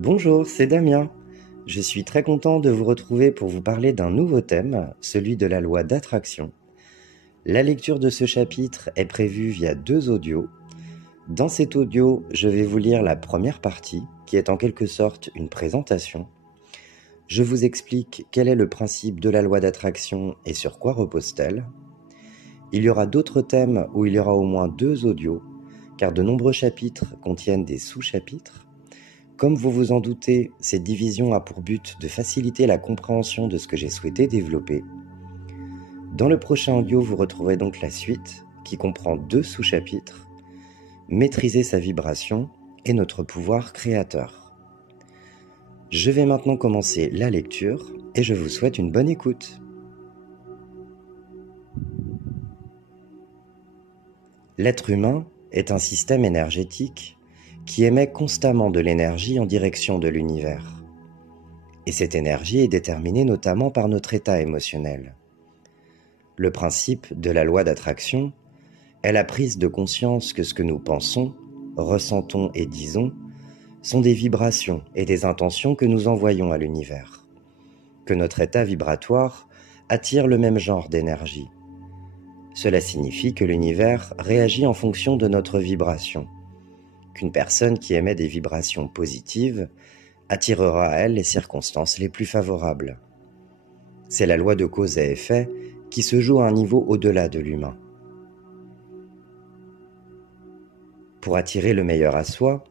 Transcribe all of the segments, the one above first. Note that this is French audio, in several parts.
Bonjour, c'est Damien. Je suis très content de vous retrouver pour vous parler d'un nouveau thème, celui de la loi d'attraction. La lecture de ce chapitre est prévue via 2 audios. Dans cet audio, je vais vous lire la première partie, qui est en quelque sorte une présentation. Je vous explique quel est le principe de la loi d'attraction et sur quoi repose-t-elle. Il y aura d'autres thèmes où il y aura au moins 2 audios, car de nombreux chapitres contiennent des sous-chapitres. Comme vous vous en doutez, cette division a pour but de faciliter la compréhension de ce que j'ai souhaité développer. Dans le prochain audio, vous retrouverez donc la suite, qui comprend 2 sous-chapitres, Maîtriser sa vibration et notre pouvoir créateur. Je vais maintenant commencer la lecture et je vous souhaite une bonne écoute. L'être humain est un système énergétique qui émet constamment de l'énergie en direction de l'univers. Et cette énergie est déterminée notamment par notre état émotionnel. Le principe de la loi d'attraction est la prise de conscience que ce que nous pensons, ressentons et disons sont des vibrations et des intentions que nous envoyons à l'univers, que notre état vibratoire attire le même genre d'énergie. Cela signifie que l'univers réagit en fonction de notre vibration, qu'une personne qui émet des vibrations positives attirera à elle les circonstances les plus favorables. C'est la loi de cause à effet qui se joue à un niveau au-delà de l'humain. Pour attirer le meilleur à soi,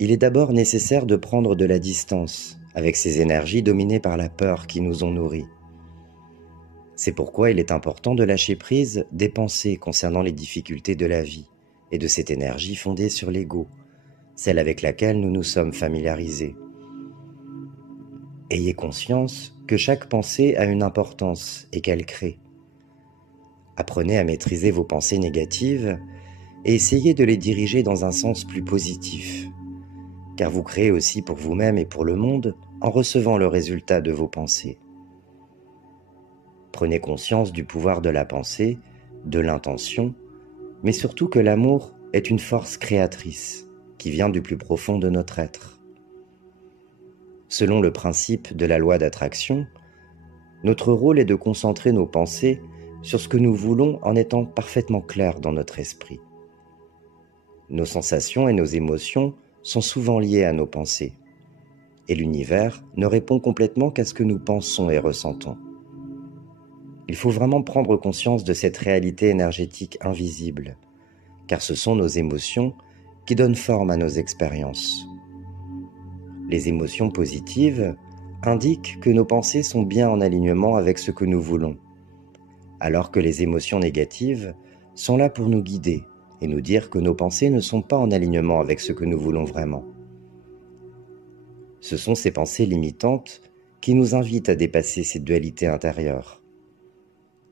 il est d'abord nécessaire de prendre de la distance avec ces énergies dominées par la peur qui nous ont nourris. C'est pourquoi il est important de lâcher prise des pensées concernant les difficultés de la vie et de cette énergie fondée sur l'ego, celle avec laquelle nous nous sommes familiarisés. Ayez conscience que chaque pensée a une importance et qu'elle crée. Apprenez à maîtriser vos pensées négatives et essayez de les diriger dans un sens plus positif, car vous créez aussi pour vous-même et pour le monde en recevant le résultat de vos pensées. Prenez conscience du pouvoir de la pensée, de l'intention, mais surtout que l'amour est une force créatrice qui vient du plus profond de notre être. Selon le principe de la loi d'attraction, notre rôle est de concentrer nos pensées sur ce que nous voulons en étant parfaitement clairs dans notre esprit. Nos sensations et nos émotions sont souvent liées à nos pensées, et l'univers ne répond complètement qu'à ce que nous pensons et ressentons. Il faut vraiment prendre conscience de cette réalité énergétique invisible, car ce sont nos émotions qui donnent forme à nos expériences. Les émotions positives indiquent que nos pensées sont bien en alignement avec ce que nous voulons, alors que les émotions négatives sont là pour nous guider et nous dire que nos pensées ne sont pas en alignement avec ce que nous voulons vraiment. Ce sont ces pensées limitantes qui nous invitent à dépasser ces dualités intérieures.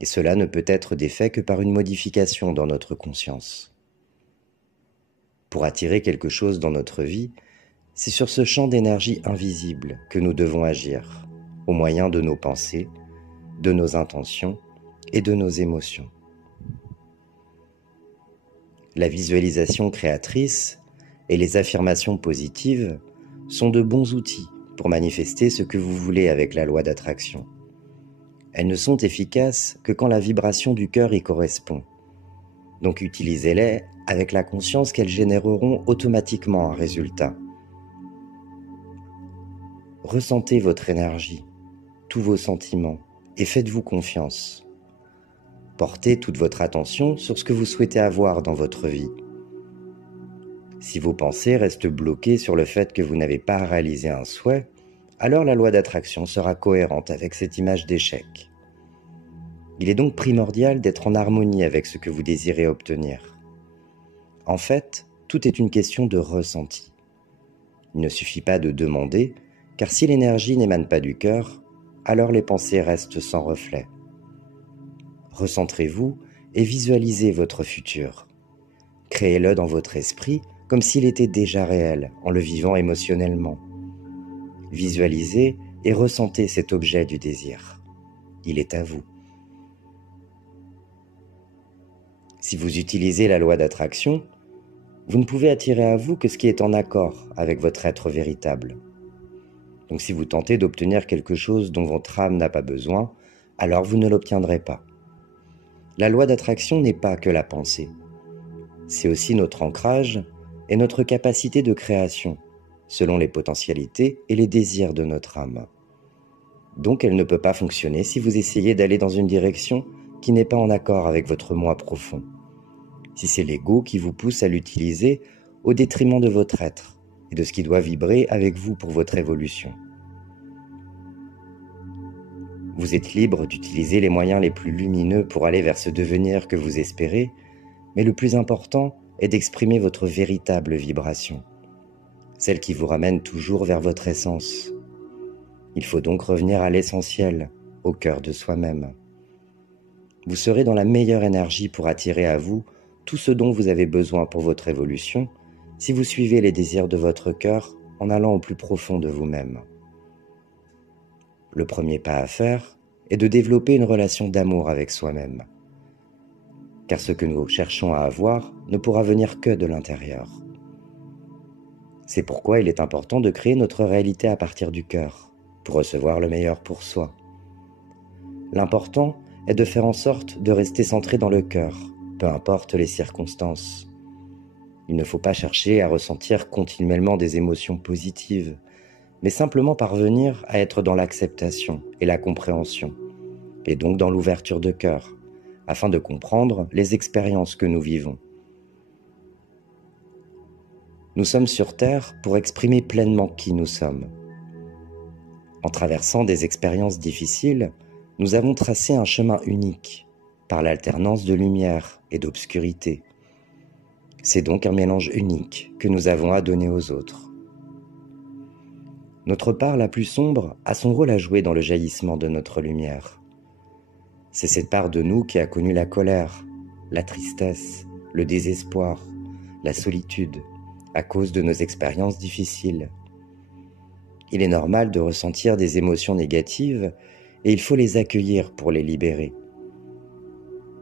Et cela ne peut être défait que par une modification dans notre conscience. Pour attirer quelque chose dans notre vie, c'est sur ce champ d'énergie invisible que nous devons agir, au moyen de nos pensées, de nos intentions et de nos émotions. La visualisation créatrice et les affirmations positives sont de bons outils pour manifester ce que vous voulez avec la loi d'attraction. Elles ne sont efficaces que quand la vibration du cœur y correspond. Donc utilisez-les avec la conscience qu'elles généreront automatiquement un résultat. Ressentez votre énergie, tous vos sentiments, et faites-vous confiance. Portez toute votre attention sur ce que vous souhaitez avoir dans votre vie. Si vos pensées restent bloquées sur le fait que vous n'avez pas réalisé un souhait, alors la loi d'attraction sera cohérente avec cette image d'échec. Il est donc primordial d'être en harmonie avec ce que vous désirez obtenir. En fait, tout est une question de ressenti. Il ne suffit pas de demander, car si l'énergie n'émane pas du cœur, alors les pensées restent sans reflet. Recentrez-vous et visualisez votre futur. Créez-le dans votre esprit comme s'il était déjà réel, en le vivant émotionnellement. Visualisez et ressentez cet objet du désir. Il est à vous. Si vous utilisez la loi d'attraction, vous ne pouvez attirer à vous que ce qui est en accord avec votre être véritable. Donc si vous tentez d'obtenir quelque chose dont votre âme n'a pas besoin, alors vous ne l'obtiendrez pas. La loi d'attraction n'est pas que la pensée. C'est aussi notre ancrage et notre capacité de création, selon les potentialités et les désirs de notre âme. Donc elle ne peut pas fonctionner si vous essayez d'aller dans une direction qui n'est pas en accord avec votre moi profond. Si c'est l'ego qui vous pousse à l'utiliser au détriment de votre être et de ce qui doit vibrer avec vous pour votre évolution. Vous êtes libre d'utiliser les moyens les plus lumineux pour aller vers ce devenir que vous espérez, mais le plus important est d'exprimer votre véritable vibration, celle qui vous ramène toujours vers votre essence. Il faut donc revenir à l'essentiel, au cœur de soi-même. Vous serez dans la meilleure énergie pour attirer à vous tout ce dont vous avez besoin pour votre évolution si vous suivez les désirs de votre cœur en allant au plus profond de vous-même. Le premier pas à faire est de développer une relation d'amour avec soi-même. Car ce que nous cherchons à avoir ne pourra venir que de l'intérieur. C'est pourquoi il est important de créer notre réalité à partir du cœur, pour recevoir le meilleur pour soi. L'important est de faire en sorte de rester centré dans le cœur, peu importe les circonstances. Il ne faut pas chercher à ressentir continuellement des émotions positives, mais simplement parvenir à être dans l'acceptation et la compréhension, et donc dans l'ouverture de cœur, afin de comprendre les expériences que nous vivons. Nous sommes sur Terre pour exprimer pleinement qui nous sommes. En traversant des expériences difficiles, nous avons tracé un chemin unique, par l'alternance de lumière et d'obscurité. C'est donc un mélange unique que nous avons à donner aux autres. Notre part la plus sombre a son rôle à jouer dans le jaillissement de notre lumière. C'est cette part de nous qui a connu la colère, la tristesse, le désespoir, la solitude, à cause de nos expériences difficiles. Il est normal de ressentir des émotions négatives et il faut les accueillir pour les libérer.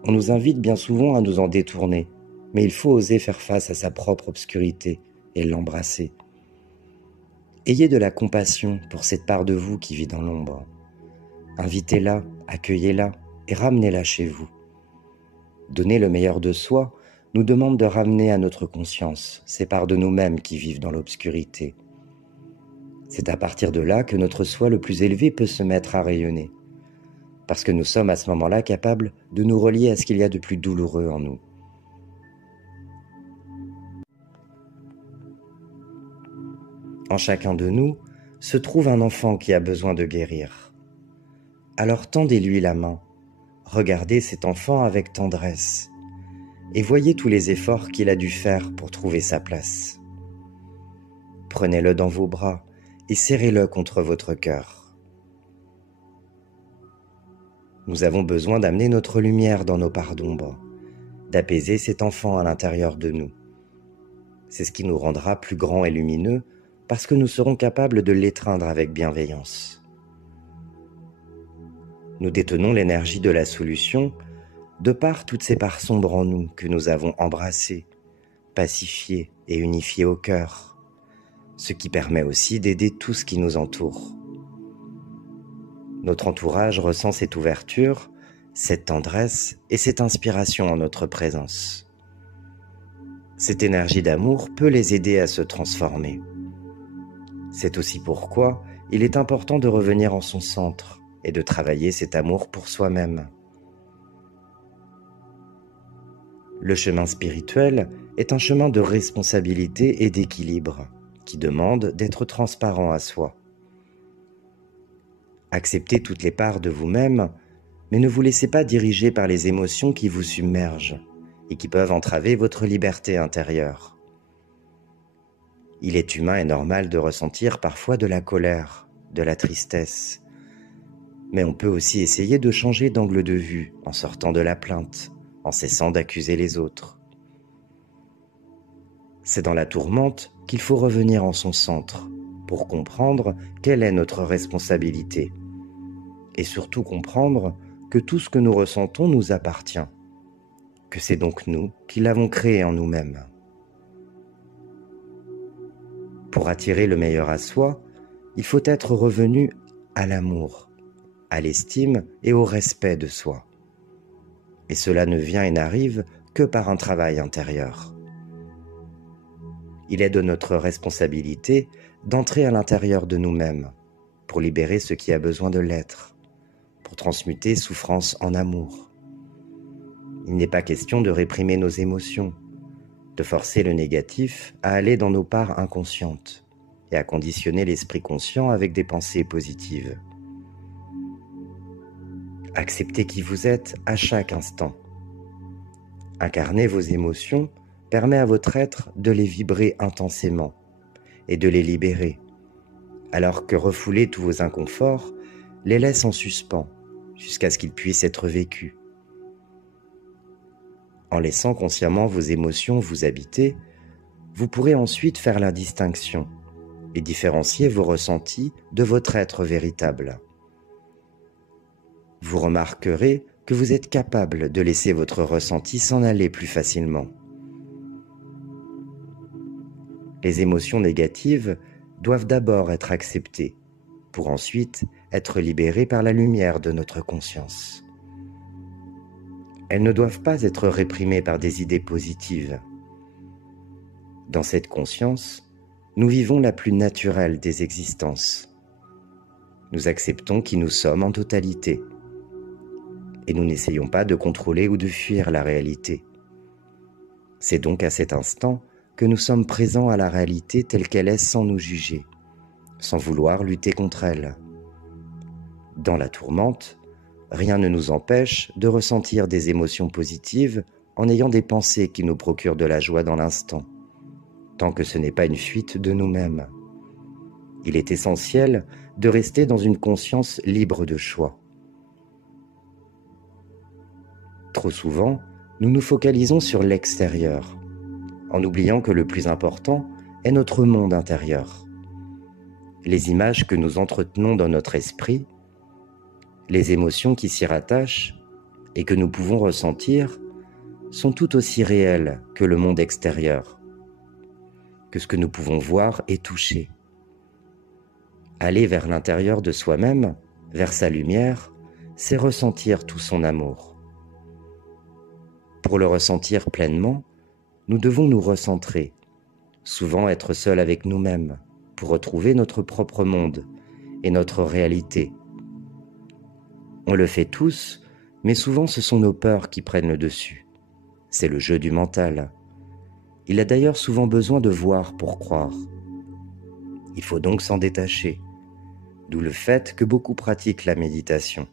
On nous invite bien souvent à nous en détourner, mais il faut oser faire face à sa propre obscurité et l'embrasser. Ayez de la compassion pour cette part de vous qui vit dans l'ombre. Invitez-la, accueillez-la et ramenez-la chez vous. Donner le meilleur de soi nous demande de ramener à notre conscience ces parts de nous-mêmes qui vivent dans l'obscurité. C'est à partir de là que notre soi le plus élevé peut se mettre à rayonner, parce que nous sommes à ce moment-là capables de nous relier à ce qu'il y a de plus douloureux en nous. En chacun de nous se trouve un enfant qui a besoin de guérir. Alors tendez-lui la main, regardez cet enfant avec tendresse et voyez tous les efforts qu'il a dû faire pour trouver sa place. Prenez-le dans vos bras et serrez-le contre votre cœur. Nous avons besoin d'amener notre lumière dans nos parts d'ombre, d'apaiser cet enfant à l'intérieur de nous. C'est ce qui nous rendra plus grands et lumineux parce que nous serons capables de l'étreindre avec bienveillance. Nous détenons l'énergie de la solution de par toutes ces parts sombres en nous que nous avons embrassées, pacifiées et unifiées au cœur, ce qui permet aussi d'aider tout ce qui nous entoure. Notre entourage ressent cette ouverture, cette tendresse et cette inspiration en notre présence. Cette énergie d'amour peut les aider à se transformer. C'est aussi pourquoi il est important de revenir en son centre et de travailler cet amour pour soi-même. Le chemin spirituel est un chemin de responsabilité et d'équilibre qui demande d'être transparent à soi. Acceptez toutes les parts de vous-même, mais ne vous laissez pas diriger par les émotions qui vous submergent et qui peuvent entraver votre liberté intérieure. Il est humain et normal de ressentir parfois de la colère, de la tristesse, mais on peut aussi essayer de changer d'angle de vue en sortant de la plainte, en cessant d'accuser les autres. C'est dans la tourmente qu'il faut revenir en son centre pour comprendre quelle est notre responsabilité et surtout comprendre que tout ce que nous ressentons nous appartient, que c'est donc nous qui l'avons créé en nous-mêmes. Pour attirer le meilleur à soi, il faut être revenu à l'amour, à l'estime et au respect de soi. Et cela ne vient et n'arrive que par un travail intérieur. Il est de notre responsabilité d'entrer à l'intérieur de nous-mêmes pour libérer ce qui a besoin de l'être, pour transmuter souffrance en amour. Il n'est pas question de réprimer nos émotions, de forcer le négatif à aller dans nos parts inconscientes et à conditionner l'esprit conscient avec des pensées positives. Acceptez qui vous êtes à chaque instant. Incarner vos émotions permet à votre être de les vibrer intensément et de les libérer, alors que refouler tous vos inconforts les laisse en suspens jusqu'à ce qu'ils puissent être vécus. En laissant consciemment vos émotions vous habiter, vous pourrez ensuite faire la distinction et différencier vos ressentis de votre être véritable. Vous remarquerez que vous êtes capable de laisser votre ressenti s'en aller plus facilement. Les émotions négatives doivent d'abord être acceptées, pour ensuite être libérées par la lumière de notre conscience. Elles ne doivent pas être réprimées par des idées positives. Dans cette conscience, nous vivons la plus naturelle des existences. Nous acceptons qui nous sommes en totalité. Et nous n'essayons pas de contrôler ou de fuir la réalité. C'est donc à cet instant que nous sommes présents à la réalité telle qu'elle est sans nous juger, sans vouloir lutter contre elle. Dans la tourmente, rien ne nous empêche de ressentir des émotions positives en ayant des pensées qui nous procurent de la joie dans l'instant, tant que ce n'est pas une fuite de nous-mêmes. Il est essentiel de rester dans une conscience libre de choix. Trop souvent, nous nous focalisons sur l'extérieur, en oubliant que le plus important est notre monde intérieur. Les images que nous entretenons dans notre esprit, les émotions qui s'y rattachent et que nous pouvons ressentir sont tout aussi réelles que le monde extérieur, que ce que nous pouvons voir et toucher. Aller vers l'intérieur de soi-même, vers sa lumière, c'est ressentir tout son amour. Pour le ressentir pleinement, nous devons nous recentrer, souvent être seuls avec nous-mêmes, pour retrouver notre propre monde et notre réalité. On le fait tous, mais souvent ce sont nos peurs qui prennent le dessus. C'est le jeu du mental. Il a d'ailleurs souvent besoin de voir pour croire. Il faut donc s'en détacher, d'où le fait que beaucoup pratiquent la méditation.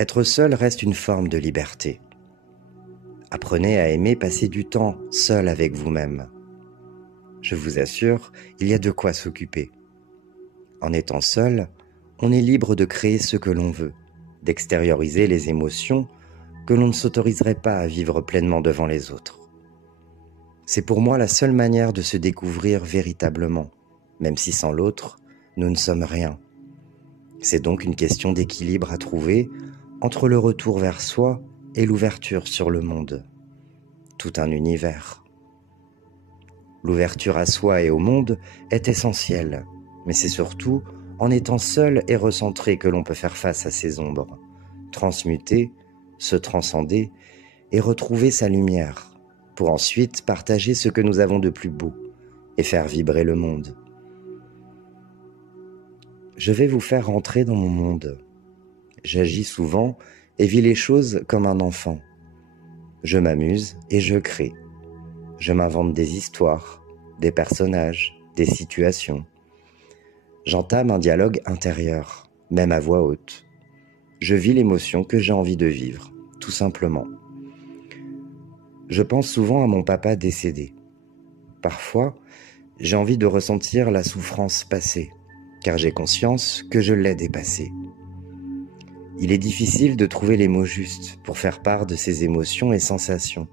Être seul reste une forme de liberté. Apprenez à aimer passer du temps seul avec vous-même. Je vous assure, il y a de quoi s'occuper. En étant seul, on est libre de créer ce que l'on veut, d'extérioriser les émotions que l'on ne s'autoriserait pas à vivre pleinement devant les autres. C'est pour moi la seule manière de se découvrir véritablement, même si sans l'autre, nous ne sommes rien. C'est donc une question d'équilibre à trouver entre le retour vers soi et l'ouverture sur le monde. Tout un univers. L'ouverture à soi et au monde est essentielle, mais c'est surtout en étant seul et recentré que l'on peut faire face à ses ombres, transmuter, se transcender et retrouver sa lumière, pour ensuite partager ce que nous avons de plus beau et faire vibrer le monde. Je vais vous faire rentrer dans mon monde. J'agis souvent et vis les choses comme un enfant. Je m'amuse et je crée. Je m'invente des histoires, des personnages, des situations. J'entame un dialogue intérieur, même à voix haute. Je vis l'émotion que j'ai envie de vivre, tout simplement. Je pense souvent à mon papa décédé. Parfois, j'ai envie de ressentir la souffrance passée, car j'ai conscience que je l'ai dépassée. Il est difficile de trouver les mots justes pour faire part de ces émotions et sensations,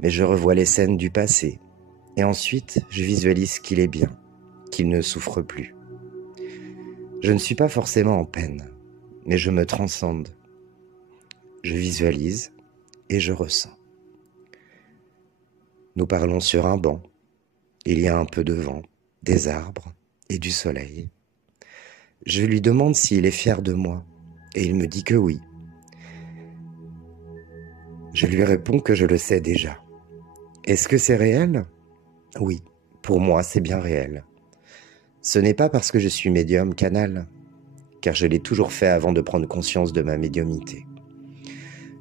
mais je revois les scènes du passé, et ensuite je visualise qu'il est bien, qu'il ne souffre plus. Je ne suis pas forcément en peine, mais je me transcende. Je visualise et je ressens. Nous parlons sur un banc. Il y a un peu de vent, des arbres et du soleil. Je lui demande s'il est fier de moi, et il me dit que oui. Je lui réponds que je le sais déjà. Est-ce que c'est réel ? Oui, pour moi c'est bien réel. Ce n'est pas parce que je suis médium canal, car je l'ai toujours fait avant de prendre conscience de ma médiumnité.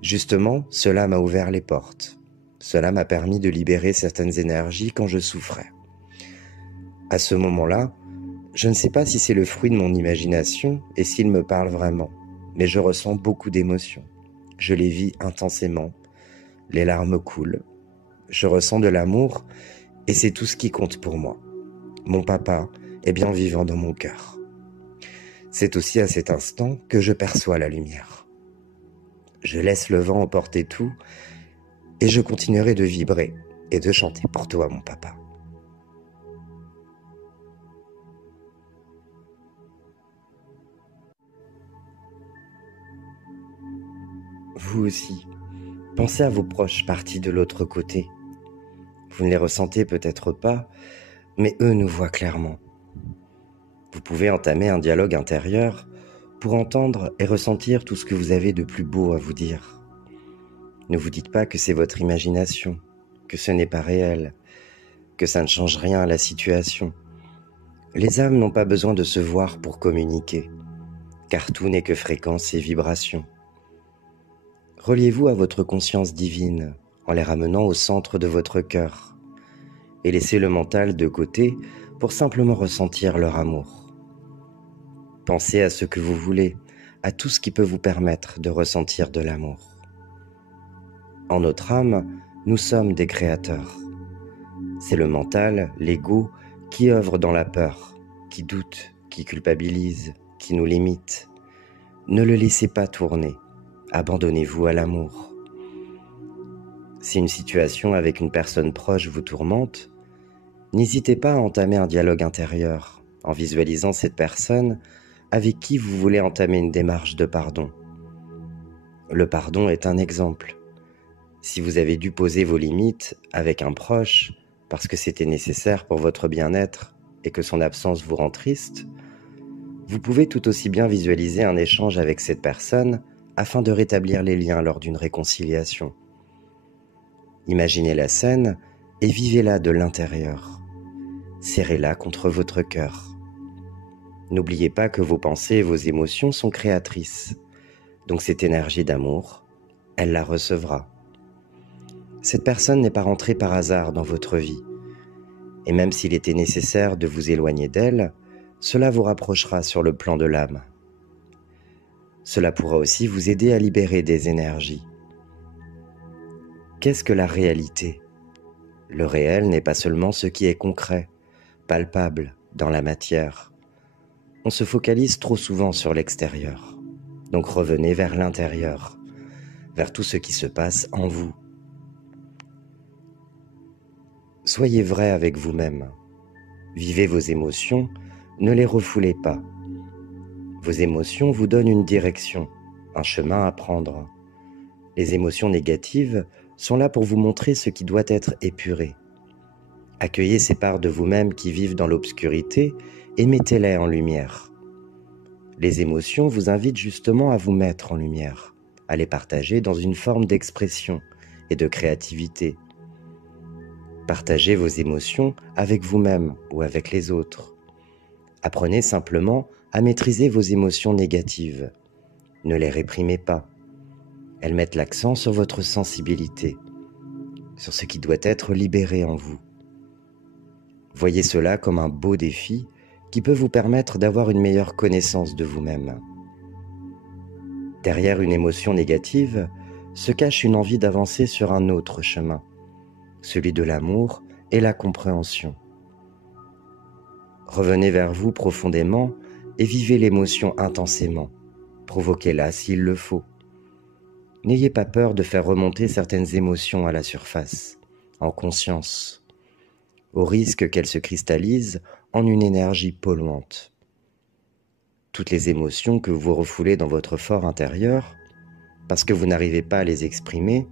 Justement, cela m'a ouvert les portes. Cela m'a permis de libérer certaines énergies quand je souffrais. À ce moment-là, je ne sais pas si c'est le fruit de mon imagination et s'il me parle vraiment, mais je ressens beaucoup d'émotions. Je les vis intensément, les larmes coulent, je ressens de l'amour et c'est tout ce qui compte pour moi. Mon papa est bien vivant dans mon cœur. C'est aussi à cet instant que je perçois la lumière. Je laisse le vent emporter tout et je continuerai de vibrer et de chanter pour toi, mon papa. Vous aussi, pensez à vos proches partis de l'autre côté. Vous ne les ressentez peut-être pas, mais eux nous voient clairement. Vous pouvez entamer un dialogue intérieur pour entendre et ressentir tout ce que vous avez de plus beau à vous dire. Ne vous dites pas que c'est votre imagination, que ce n'est pas réel, que ça ne change rien à la situation. Les âmes n'ont pas besoin de se voir pour communiquer, car tout n'est que fréquence et vibration. Reliez-vous à votre conscience divine en les ramenant au centre de votre cœur et laissez le mental de côté pour simplement ressentir leur amour. Pensez à ce que vous voulez, à tout ce qui peut vous permettre de ressentir de l'amour. En notre âme, nous sommes des créateurs. C'est le mental, l'ego, qui œuvre dans la peur, qui doute, qui culpabilise, qui nous limite. Ne le laissez pas tourner. Abandonnez-vous à l'amour. Si une situation avec une personne proche vous tourmente, n'hésitez pas à entamer un dialogue intérieur en visualisant cette personne avec qui vous voulez entamer une démarche de pardon. Le pardon est un exemple. Si vous avez dû poser vos limites avec un proche parce que c'était nécessaire pour votre bien-être et que son absence vous rend triste, vous pouvez tout aussi bien visualiser un échange avec cette personne afin de rétablir les liens lors d'une réconciliation. Imaginez la scène et vivez-la de l'intérieur. Serrez-la contre votre cœur. N'oubliez pas que vos pensées et vos émotions sont créatrices. Donc cette énergie d'amour, elle la recevra. Cette personne n'est pas rentrée par hasard dans votre vie. Et même s'il était nécessaire de vous éloigner d'elle, cela vous rapprochera sur le plan de l'âme. Cela pourra aussi vous aider à libérer des énergies. Qu'est-ce que la réalité ? Le réel n'est pas seulement ce qui est concret, palpable, dans la matière. On se focalise trop souvent sur l'extérieur. Donc revenez vers l'intérieur, vers tout ce qui se passe en vous. Soyez vrai avec vous-même. Vivez vos émotions, ne les refoulez pas. Vos émotions vous donnent une direction, un chemin à prendre. Les émotions négatives sont là pour vous montrer ce qui doit être épuré. Accueillez ces parts de vous-même qui vivent dans l'obscurité et mettez-les en lumière. Les émotions vous invitent justement à vous mettre en lumière, à les partager dans une forme d'expression et de créativité. Partagez vos émotions avec vous-même ou avec les autres. Apprenez simplement à maîtriser vos émotions négatives. Ne les réprimez pas. Elles mettent l'accent sur votre sensibilité, sur ce qui doit être libéré en vous. Voyez cela comme un beau défi qui peut vous permettre d'avoir une meilleure connaissance de vous-même. Derrière une émotion négative se cache une envie d'avancer sur un autre chemin, celui de l'amour et la compréhension. Revenez vers vous profondément et vivez l'émotion intensément. Provoquez-la s'il le faut. N'ayez pas peur de faire remonter certaines émotions à la surface, en conscience, au risque qu'elles se cristallisent en une énergie polluante. Toutes les émotions que vous refoulez dans votre fort intérieur, parce que vous n'arrivez pas à les exprimer,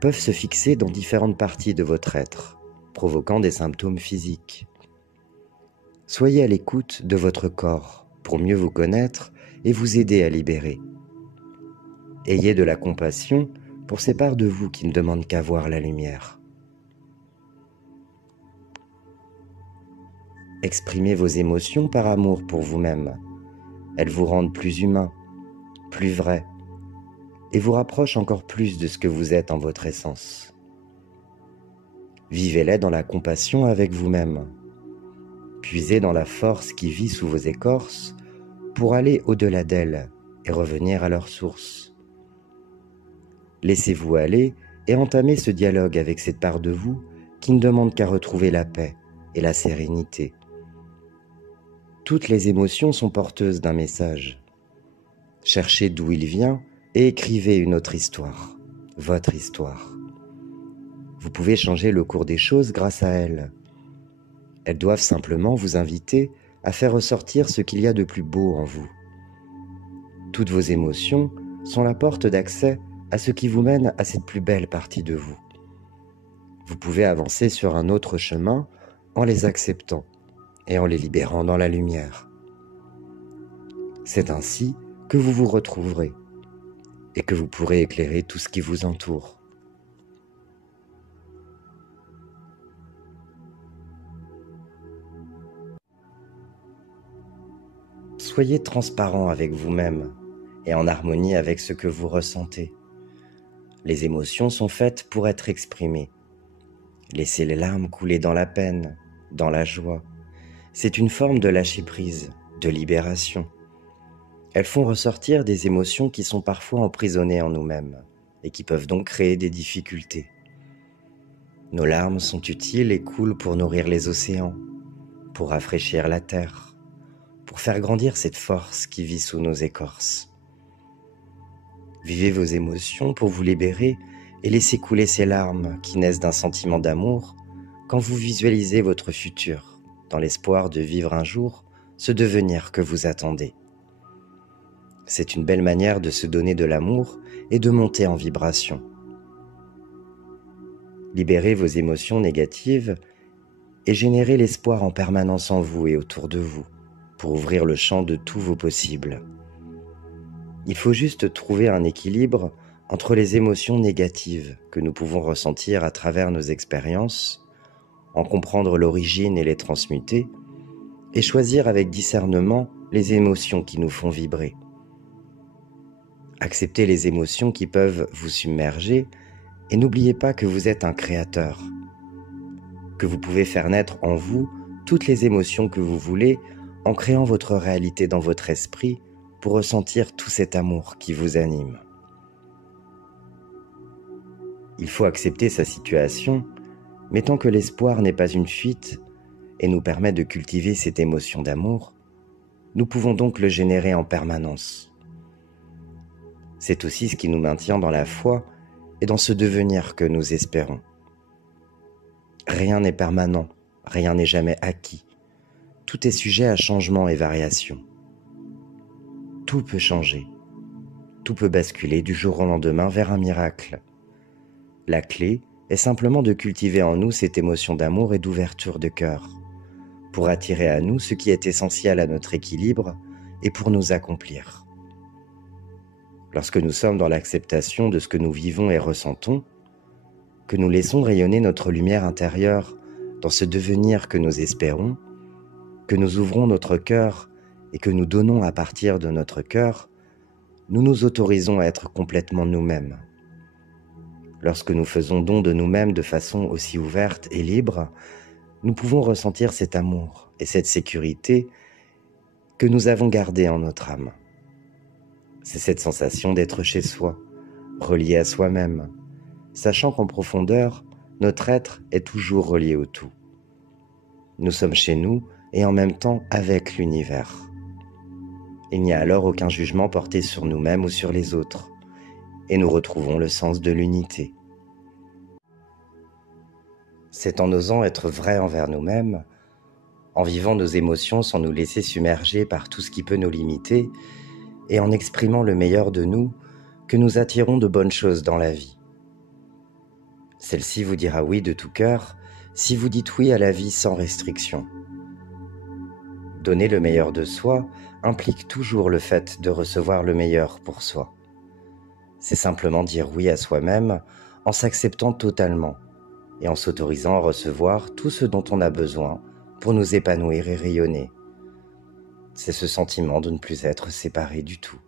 peuvent se fixer dans différentes parties de votre être, provoquant des symptômes physiques. Soyez à l'écoute de votre corps pour mieux vous connaître et vous aider à libérer. Ayez de la compassion pour ces parts de vous qui ne demandent qu'à voir la lumière. Exprimez vos émotions par amour pour vous-même. Elles vous rendent plus humain, plus vrai, et vous rapprochent encore plus de ce que vous êtes en votre essence. Vivez-les dans la compassion avec vous-même. Puisez dans la force qui vit sous vos écorces pour aller au-delà d'elles et revenir à leur source. Laissez-vous aller et entamez ce dialogue avec cette part de vous qui ne demande qu'à retrouver la paix et la sérénité. Toutes les émotions sont porteuses d'un message. Cherchez d'où il vient et écrivez une autre histoire, votre histoire. Vous pouvez changer le cours des choses grâce à elles. Elles doivent simplement vous inviter à faire ressortir ce qu'il y a de plus beau en vous. Toutes vos émotions sont la porte d'accès à ce qui vous mène à cette plus belle partie de vous. Vous pouvez avancer sur un autre chemin en les acceptant et en les libérant dans la lumière. C'est ainsi que vous vous retrouverez et que vous pourrez éclairer tout ce qui vous entoure. Soyez transparent avec vous-même et en harmonie avec ce que vous ressentez. Les émotions sont faites pour être exprimées. Laissez les larmes couler dans la peine, dans la joie. C'est une forme de lâcher-prise, de libération. Elles font ressortir des émotions qui sont parfois emprisonnées en nous-mêmes et qui peuvent donc créer des difficultés. Nos larmes sont utiles et coulent pour nourrir les océans, pour rafraîchir la terre, pour faire grandir cette force qui vit sous nos écorces. Vivez vos émotions pour vous libérer et laissez couler ces larmes qui naissent d'un sentiment d'amour quand vous visualisez votre futur, dans l'espoir de vivre un jour ce devenir que vous attendez. C'est une belle manière de se donner de l'amour et de monter en vibration. Libérez vos émotions négatives et générez l'espoir en permanence en vous et autour de vous pour ouvrir le champ de tous vos possibles. Il faut juste trouver un équilibre entre les émotions négatives que nous pouvons ressentir à travers nos expériences, en comprendre l'origine et les transmuter, et choisir avec discernement les émotions qui nous font vibrer. Acceptez les émotions qui peuvent vous submerger et n'oubliez pas que vous êtes un créateur, que vous pouvez faire naître en vous toutes les émotions que vous voulez en créant votre réalité dans votre esprit pour ressentir tout cet amour qui vous anime. Il faut accepter sa situation, mais tant que l'espoir n'est pas une fuite et nous permet de cultiver cette émotion d'amour, nous pouvons donc le générer en permanence. C'est aussi ce qui nous maintient dans la foi et dans ce devenir que nous espérons. Rien n'est permanent, rien n'est jamais acquis. Tout est sujet à changement et variation. Tout peut changer. Tout peut basculer du jour au lendemain vers un miracle. La clé est simplement de cultiver en nous cette émotion d'amour et d'ouverture de cœur, pour attirer à nous ce qui est essentiel à notre équilibre et pour nous accomplir. Lorsque nous sommes dans l'acceptation de ce que nous vivons et ressentons, que nous laissons rayonner notre lumière intérieure dans ce devenir que nous espérons, que nous ouvrons notre cœur et que nous donnons à partir de notre cœur, nous nous autorisons à être complètement nous-mêmes. Lorsque nous faisons don de nous-mêmes de façon aussi ouverte et libre, nous pouvons ressentir cet amour et cette sécurité que nous avons gardé en notre âme. C'est cette sensation d'être chez soi, relié à soi-même, sachant qu'en profondeur, notre être est toujours relié au tout. Nous sommes chez nous et en même temps avec l'univers. Il n'y a alors aucun jugement porté sur nous-mêmes ou sur les autres, et nous retrouvons le sens de l'unité. C'est en osant être vrai envers nous-mêmes, en vivant nos émotions sans nous laisser submerger par tout ce qui peut nous limiter, et en exprimant le meilleur de nous, que nous attirons de bonnes choses dans la vie. Celle-ci vous dira oui de tout cœur, si vous dites oui à la vie sans restriction. Donner le meilleur de soi implique toujours le fait de recevoir le meilleur pour soi. C'est simplement dire oui à soi-même en s'acceptant totalement et en s'autorisant à recevoir tout ce dont on a besoin pour nous épanouir et rayonner. C'est ce sentiment de ne plus être séparé du tout.